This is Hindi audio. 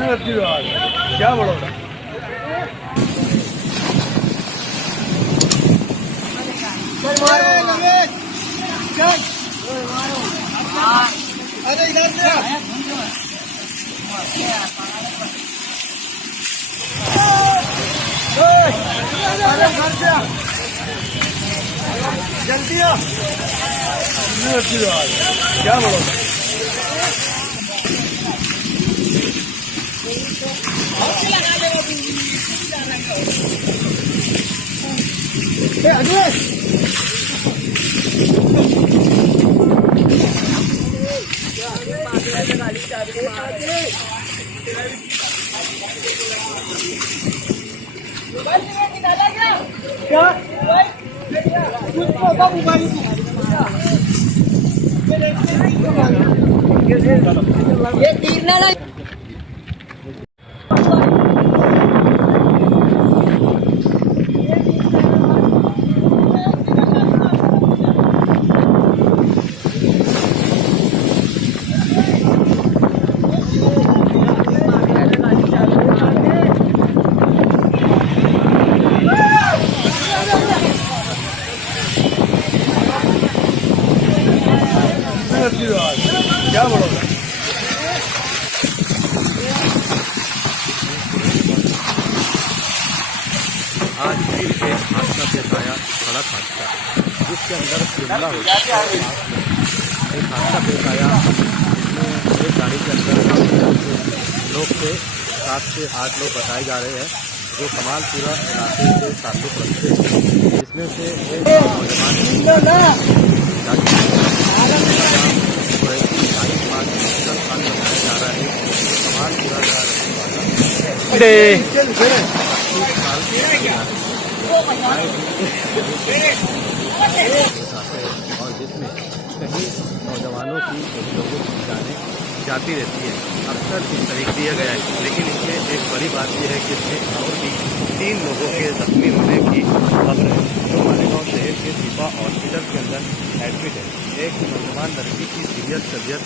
क्या बड़ोड़ा अरे इधर से जल्दी आ क्या बड़ोड़ा ये गिरना ना क्या बड़ोड़ा आज फिर एक हादसा पेश आया, सड़क हादसा, जिसके अंदर शिमला हो गया। एक हादसा पेश आया जिसमें एक गाड़ी के अंदर लोग थे, 7 से 8 लोग बताए जा रहे हैं, जो कमालपुरा इलाके से ताल्लुक़ रखते हैं। जिसमें से एक नौजवान बताया जा रहा है, कमालपुरा का और जिसमें कहीं नौजवानों की कहीं लोगों की जाने जाती रहती है, अक्सर इस तरीके दिया गया है। लेकिन इसमें एक बड़ी बात यह है कि इसमें और भी 3 लोगों के जख्मी होने की खबर है, जो मालेगांव शहर के शिफा हॉस्पिटल के अंदर एडमिट है। एक नौजवान लड़की की सीरियस तबीयत